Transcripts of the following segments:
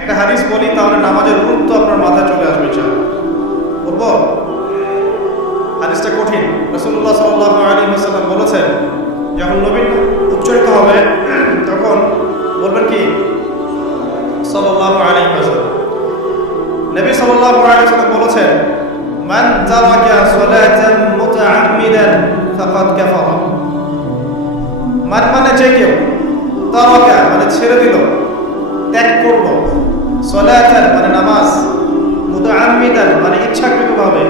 একটা হাদিস বলি, তাহলে নামাজের গুরুত্ব আপনার মাথায় চলে আসবে, ইনশাআল্লাহ। বলব? হাদিসটা কঠিন। রসুল্লাহ সাল্লাহ আলী সাল্লাম বলেছেন, যখন নবীন উচ্চারিত হবে, তখন বলবেন কি? সাল্লাহ আলী সাল্লাম নবী সাল্লাহ আলী সাল্লাম বলেছেন, মান তারাকা সালাতান মুতাআম্মিদান ফাকাদ কাফারা। মান মানে যে কেউ তারাকা মানে ছেড়ে দিল, ত্যাগ করল। সলাতান মানে নামাজ। মুতাআম্মিদান মানে ইচ্ছাকৃতভাবে।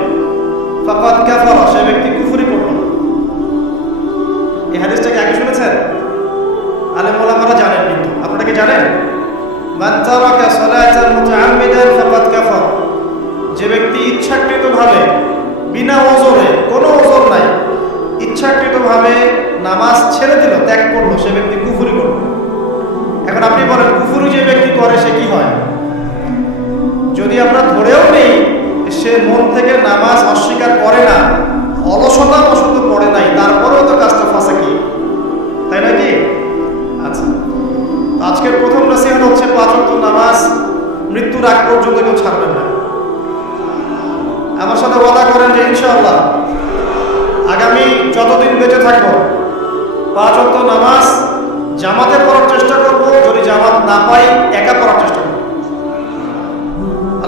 ফাকাদ কাফারা, সে ব্যক্তি কুফরি করল। এই হাদিসটাকে আগে শুনেছেন? আলেম ওলামারা জানেন কিন্তু। আপনারা কি জানেন? মান তারাকা সালাতান মুতাআম্মিদান, ফাকাদ কাফারা। যে ব্যক্তি ইচ্ছাকৃতভাবে, বিনা ওজরে, কোনো ওজর নাই, ইচ্ছাকৃতভাবে নামাজ ছেড়ে দিল, ত্যাগ করল, সে ব্যক্তি কুফুরি করল। এখন আপনি বলেন, কুফুরি যে ব্যক্তি করে, সে কি হয়? আমরা ধরেও নেই সে মন থেকে নামাজ অস্বীকার করে না, অলসতা বসত পড়ে নাই, তারপরেও তো কাজটা ফাঁসে কি? তাই নাকি? আচ্ছা আজকের প্রথম নসিহত হচ্ছে পাঁচ নামাজ, মৃত্যুর আগ পর্যন্ত কেউ ছাড়বেন না। আমার সাথে ওয়াদা করেন যে ইনশাআল্লাহ, আগামী যতদিন বেঁচে থাকব, পাঁচ নামাজ জামাতে পড়ার চেষ্টা করব, যদি জামাত না পাই একা পড়ার চেষ্টা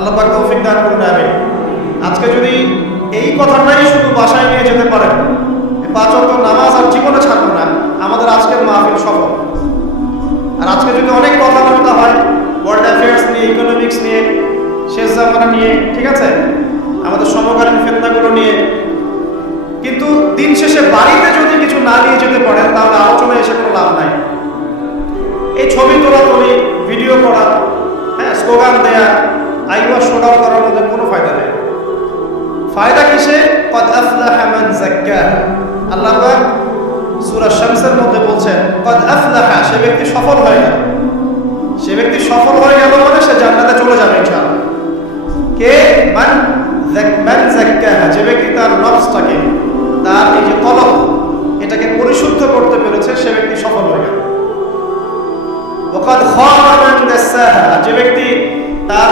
আল্লাহ পাক তৌফিক দান করুন আমি আজকে যদি এই কথাটাই শুধু বাসায় নিয়ে যেতে পারেন পাঁচ অক্ত নামাজ আর জীবনে ছাড়বো না, আমাদের আজকের মাহফিল সফল। আর আজকে যদি অনেক কথাবার্তা হয় ওয়ার্ল্ড অ্যাফেয়ার্স নিয়ে ইকোনমিক্স নিয়ে, শেষ জামানা নিয়ে, ঠিক আছে? আমাদের সমকালীন ফেতনাগুলো নিয়ে। কিন্তু দিন শেষে বাড়িতে যদি কিছু না নিয়ে যেতে পারেন, তাহলে আলোচনায় এসে কোনো লাভ নাই। এই ছবি তোলা তুলি ভিডিও করা হ্যাঁ স্লোগান দেয়া আইওয়া শোডাউন করার মধ্যে কোনো ফায়দা নেই। ফায়দা কিসে? কদ আফলাহা মান যাক্কাহ। আল্লাহ পাক সূরা শামসের মধ্যে বলছেন, কদ আফলাহা, সে ব্যক্তি সফল হয়ে গেল সে ব্যক্তি সফল হয়ে গেল মানে সে জান্নাতে চলে যাবে ইনশাআল্লাহ। কে? মান মান যে ব্যক্তি তার নফসটাকে, তার এই যে কলম, এটাকে পরিশুদ্ধ করতে পেরেছে, সে ব্যক্তি সফল হয়ে গেল ওকাদ খাবা যে ব্যক্তি তার